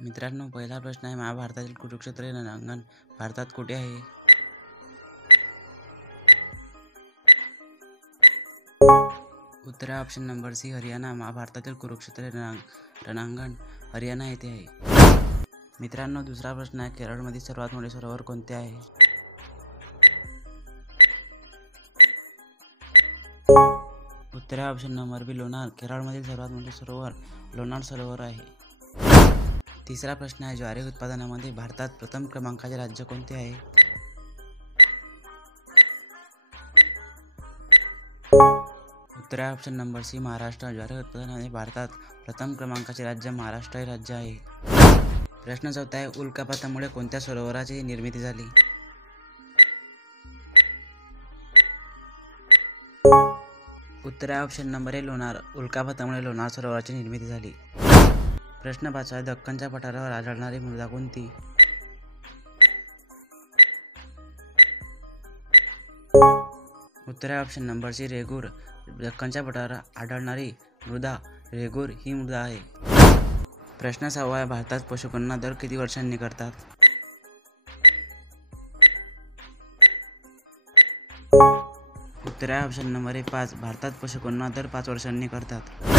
मित्रांनो, पहिला प्रश्न आहे, महाभारतातील कुरुक्षेत्र हे रणांगण भारतात कुठे आहे? उत्तर आहे ऑप्शन नंबर सी, हरियाणा. महाभारतातील कुरुक्षेत्र हे रणांगण हरियाणा येथे आहे. मित्रांनो, दुसरा प्रश्न आहे, केरळमधील सर्वात मोठे सरोवर कोणते आहे? उत्तर आहे ऑप्शन नंबर बी, लोणार. केरळमधील सर्वात मोठे सरोवर लोणार सरोवर आहे. तिसरा प्रश्न आहे, ज्वारी उत्पादनामध्ये भारतात प्रथम क्रमांकाचे राज्य कोणते आहे? उत्तर आहे ऑप्शन नंबर सी, महाराष्ट्र. ज्वारी उत्पादनामध्ये भारतात प्रथम क्रमांकाचे राज्य महाराष्ट्र हे राज्य आहे. प्रश्न चौथा आहे, उल्कापातामुळे कोणत्या सरोवराची निर्मिती झाली? उत्तर आहे ऑप्शन नंबर ए, लोणार. उल्कापातामुळे लोणार सरोवराची निर्मिती झाली. प्रश्न पाचवा आहे, दख्खनच्या पठारावर आढळणारी मृदा कोणती? उत्तर आहे ऑप्शन नंबर सी, रेगूर. दख्खनच्या पठारावर आढळणारी मृदा रेगूर ही मृदा आहे. प्रश्न सहावा आहे, भारतात पशुगणना दर किती वर्षांनी करतात? उत्तर आहे ऑप्शन नंबर ए, 5. भारतात पशुगणना दर 5 वर्षांनी करतात.